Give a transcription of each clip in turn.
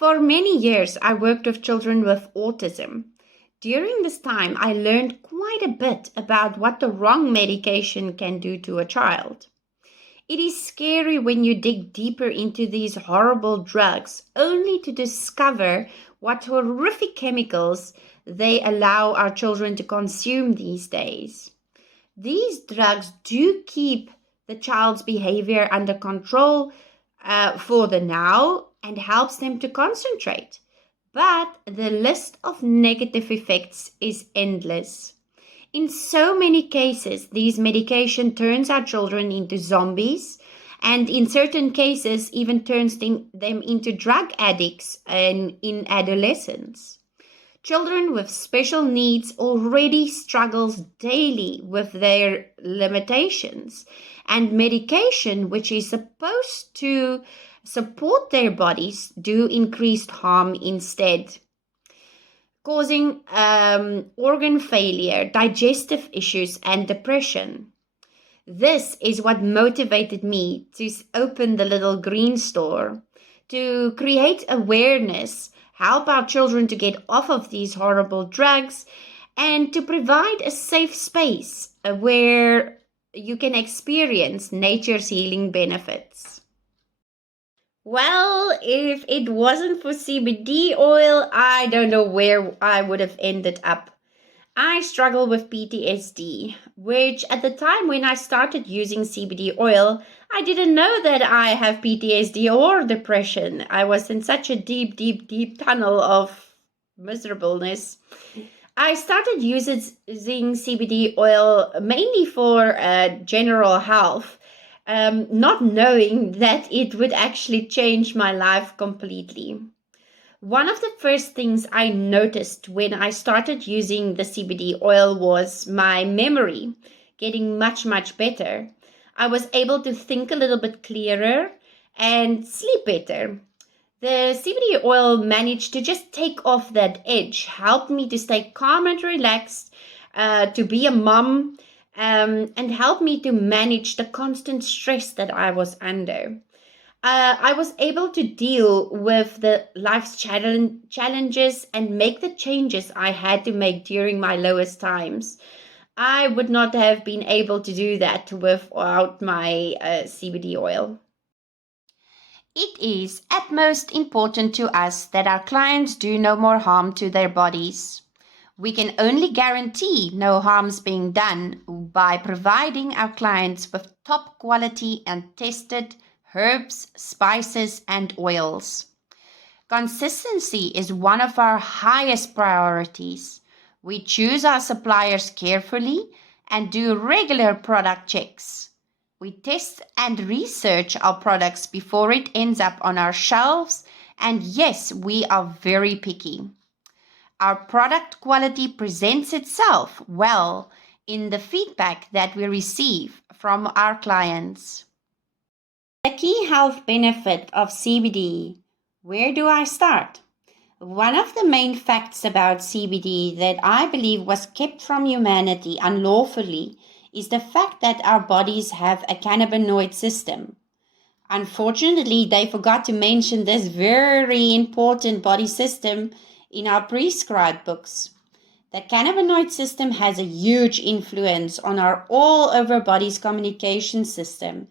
For many years, I worked with children with autism. During this time, I learned quite a bit about what the wrong medication can do to a child. It is scary when you dig deeper into these horrible drugs only to discover what horrific chemicals they allow our children to consume these days. These drugs do keep the child's behavior under control for the now and helps them to concentrate. But the list of negative effects is endless. In so many cases, these medication turns our children into zombies, and in certain cases, even turns them into drug addicts in adolescence. Children with special needs already struggles daily with their limitations, and medication, which is supposed to support their bodies, do increased harm instead, causing organ failure, digestive issues, and depression. This is what motivated me to open the Little Green Store, to create awareness, help our children to get off of these horrible drugs, and to provide a safe space where you can experience nature's healing benefits. Well, if it wasn't for CBD oil, I don't know where I would have ended up. I struggle with PTSD, which at the time when I started using CBD oil, I didn't know that I have PTSD or depression. I was in such a deep, deep, deep tunnel of miserableness. I started using CBD oil mainly for general health, not knowing that it would actually change my life completely. One of the first things I noticed when I started using the CBD oil was my memory getting much, much better. I was able to think a little bit clearer and sleep better. The CBD oil managed to just take off that edge, helped me to stay calm and relaxed, to be a mom, and helped me to manage the constant stress that I was under. I was able to deal with the life's challenges and make the changes I had to make during my lowest times. I would not have been able to do that without my CBD oil. It is at most important to us that our clients do no more harm to their bodies. We can only guarantee no harm's being done by providing our clients with top quality and tested herbs, spices, and oils. Consistency is one of our highest priorities. We choose our suppliers carefully and do regular product checks. We test and research our products before it ends up on our shelves, and yes, we are very picky. Our product quality presents itself well in the feedback that we receive from our clients. The key health benefit of CBD. Where do I start? One of the main facts about CBD that I believe was kept from humanity unlawfully is the fact that our bodies have a cannabinoid system. Unfortunately, they forgot to mention this very important body system in our prescribed books. The cannabinoid system has a huge influence on our all over body's communication system,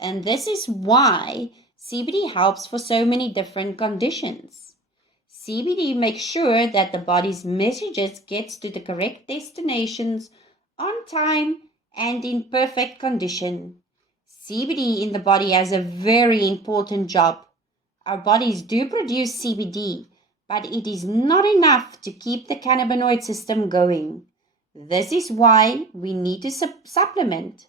and this is why CBD helps for so many different conditions. CBD makes sure that the body's messages gets to the correct destinations on time and in perfect condition. CBD in the body has a very important job. Our bodies do produce CBD, but it is not enough to keep the cannabinoid system going. This is why we need to supplement.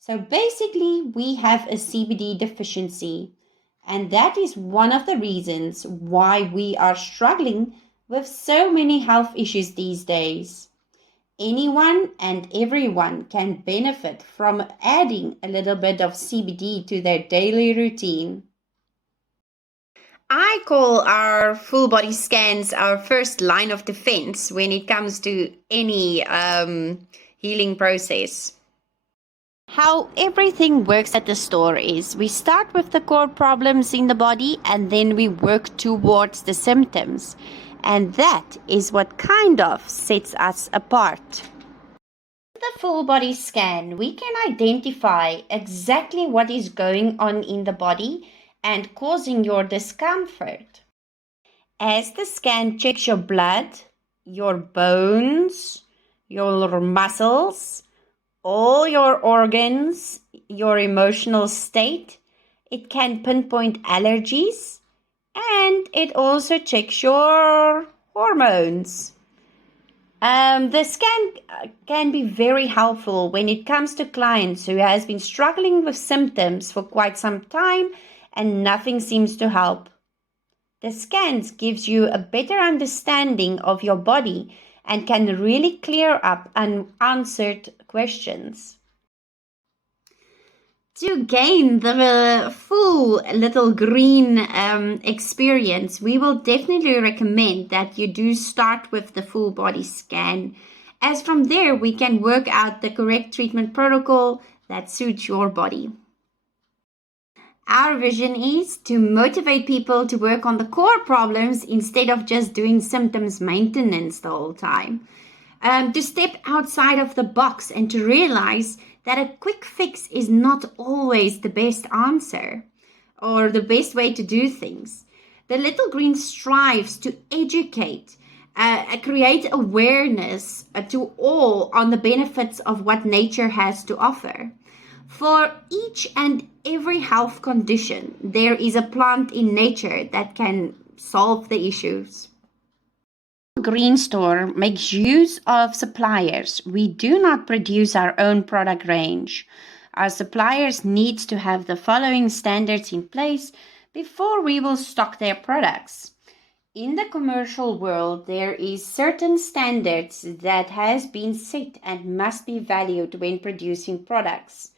So basically, we have a CBD deficiency, and that is one of the reasons why we are struggling with so many health issues these days. Anyone and everyone can benefit from adding a little bit of CBD to their daily routine. I call our full body scans our first line of defense when it comes to any healing process. How everything works at the store is we start with the core problems in the body and then we work towards the symptoms. And that is what kind of sets us apart. With the full body scan, we can identify exactly what is going on in the body and causing your discomfort. As the scan checks your blood, your bones, your muscles, all your organs, your emotional state, it can pinpoint allergies, and it also checks your hormones. The scan can be very helpful when it comes to clients who has been struggling with symptoms for quite some time and nothing seems to help. The scans gives you a better understanding of your body and can really clear up unanswered questions. To gain the full little green experience, we will definitely recommend that you do start with the full body scan, as from there we can work out the correct treatment protocol that suits your body. Our vision is to motivate people to work on the core problems instead of just doing symptoms maintenance the whole time. To step outside of the box and to realize that a quick fix is not always the best answer or the best way to do things. The Little Green strives to educate, create awareness to all on the benefits of what nature has to offer. For each and every health condition, there is a plant in nature that can solve the issues. Green Store makes use of suppliers. We do not produce our own product range. Our suppliers need to have the following standards in place before we will stock their products. In the commercial world, there is certain standards that has been set and must be valued when producing products.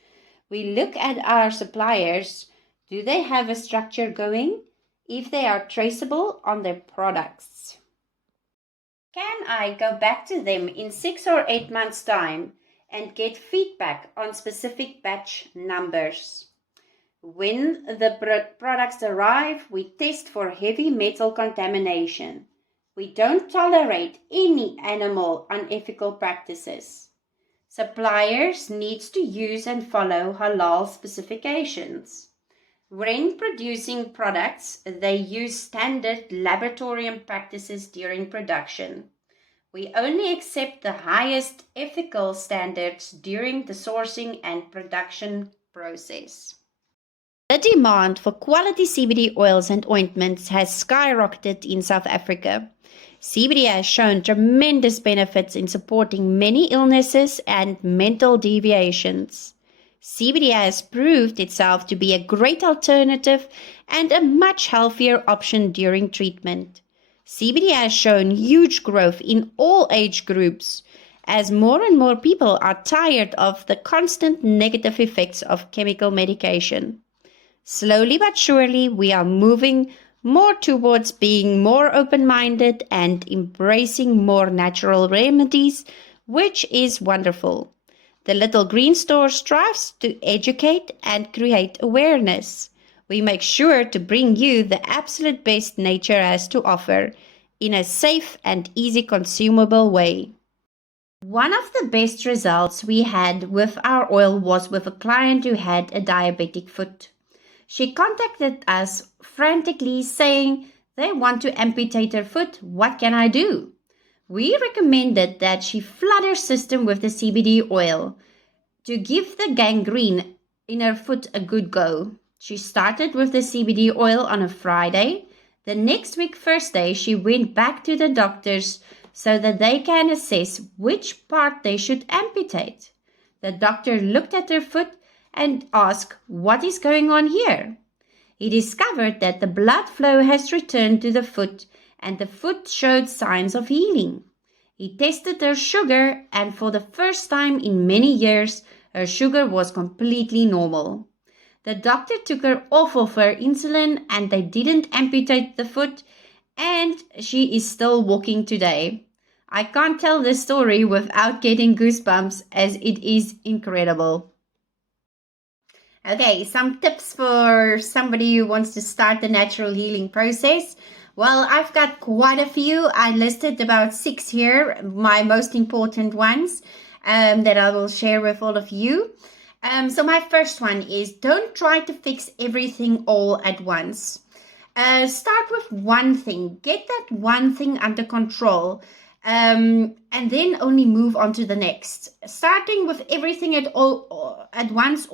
We look at our suppliers. Do they have a structure going? If they are traceable on their products. Can I go back to them in 6 or 8 months' time and get feedback on specific batch numbers? When the products arrive, we test for heavy metal contamination. We don't tolerate any animal unethical practices. Suppliers need to use and follow halal specifications. When producing products, they use standard laboratorium practices during production. We only accept the highest ethical standards during the sourcing and production process. The demand for quality CBD oils and ointments has skyrocketed in South Africa. CBD has shown tremendous benefits in supporting many illnesses and mental deviations. CBD has proved itself to be a great alternative and a much healthier option during treatment. CBD has shown huge growth in all age groups, as more and more people are tired of the constant negative effects of chemical medication. Slowly but surely, we are moving more towards being more open-minded and embracing more natural remedies, which is wonderful. The Little Green Store strives to educate and create awareness. We make sure to bring you the absolute best nature has to offer in a safe and easy consumable way. One of the best results we had with our oil was with a client who had a diabetic foot. She contacted us frantically saying they want to amputate her foot. What can I do? We recommended that she flood her system with the CBD oil to give the gangrene in her foot a good go. She started with the CBD oil on a Friday. The next week, Thursday, she went back to the doctors so that they can assess which part they should amputate. The doctor looked at her foot and asked, "What is going on here?" He discovered that the blood flow has returned to the foot and the foot showed signs of healing. He tested her sugar and for the first time in many years, her sugar was completely normal. The doctor took her off of her insulin and they didn't amputate the foot and she is still walking today. I can't tell this story without getting goosebumps as it is incredible. Okay, some tips for somebody who wants to start the natural healing process. Well, I've got quite a few. I listed about 6 here, my most important ones, that I will share with all of you. So my first one is, don't try to fix everything all at once. Start with one thing. Get that one thing under control. And then only move on to the next. Starting with everything at once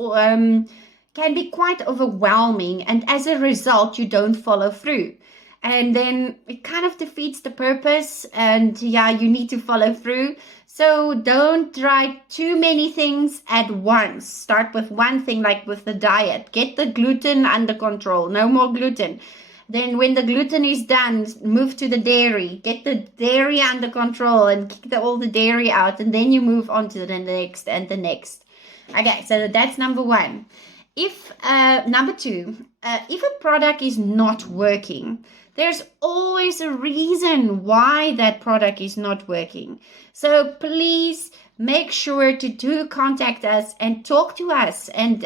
can be quite overwhelming, and as a result, you don't follow through. And then it kind of defeats the purpose, and yeah, you need to follow through. So don't try too many things at once. Start with one thing, like with the diet. Get the gluten under control. No more gluten. Then when the gluten is done, move to the dairy. Get the dairy under control and kick all the dairy out. And then you move on to the next and the next. Okay, so that's number one. Number two, if a product is not working, there's always a reason why that product is not working. So please make sure to contact us and talk to us and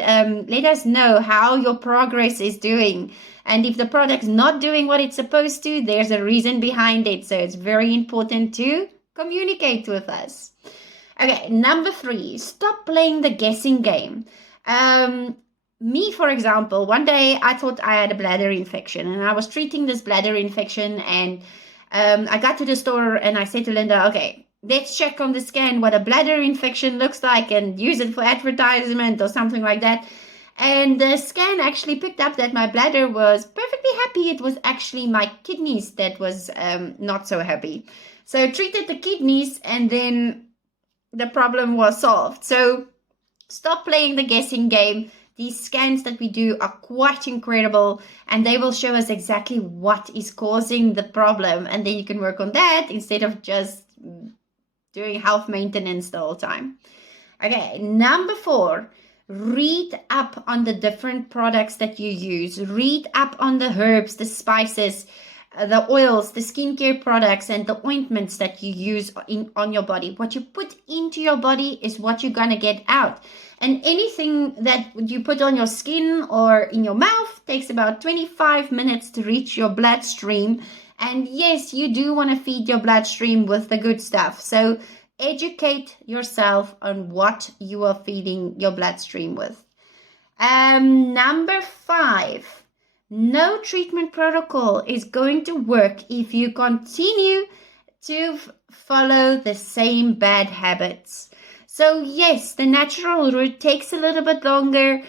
let us know how your progress is doing. And if the product's not doing what it's supposed to, there's a reason behind it. So it's very important to communicate with us. Okay, number three, stop playing the guessing game. Me, for example, one day I thought I had a bladder infection and I was treating this bladder infection, and I got to the store and I said to Linda, okay, let's check on the scan what a bladder infection looks like and use it for advertisement or something like that. And the scan actually picked up that my bladder was perfectly happy. It was actually my kidneys that was not so happy. So I treated the kidneys and then the problem was solved. So stop playing the guessing game. These scans that we do are quite incredible, and they will show us exactly what is causing the problem. And then you can work on that instead of just doing health maintenance the whole time. Okay, number four, read up on the different products that you use. Read up on the herbs, the spices, the oils, the skincare products, and the ointments that you use on your body. What you put into your body is what you're going to get out. And anything that you put on your skin or in your mouth takes about 25 minutes to reach your bloodstream. And yes, you do want to feed your bloodstream with the good stuff. So educate yourself on what you are feeding your bloodstream with. Number five, no treatment protocol is going to work if you continue to follow the same bad habits. So yes, the natural route takes a little bit longer,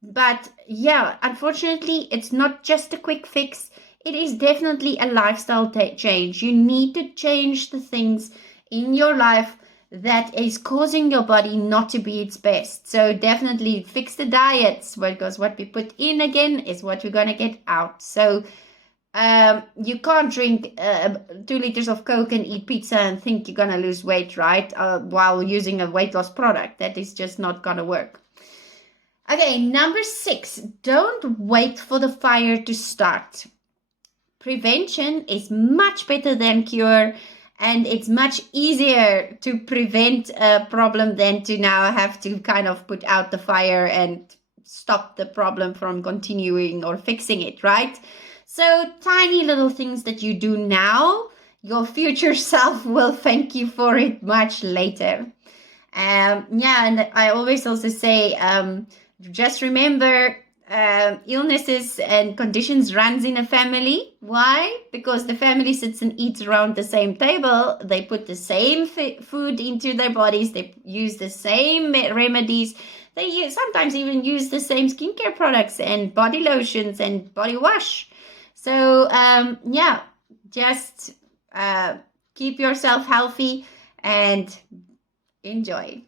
but yeah, unfortunately, it's not just a quick fix. It is definitely a lifestyle change. You need to change the things in your life that is causing your body not to be its best. So definitely fix the diets, because what we put in again is what we're going to get out. So you can't drink 2 liters of Coke and eat pizza and think you're going to lose weight, right? While using a weight loss product. That is just not going to work. Okay, number 6, don't wait for the fire to start. Prevention is much better than cure, and it's much easier to prevent a problem than to now have to kind of put out the fire and stop the problem from continuing or fixing it, right? So tiny little things that you do now, your future self will thank you for it much later. And I always also say, just remember, illnesses and conditions runs in a family. Why? Because the family sits and eats around the same table. They put the same food into their bodies. They use the same remedies. They sometimes even use the same skincare products and body lotions and body wash. So, just keep yourself healthy and enjoy.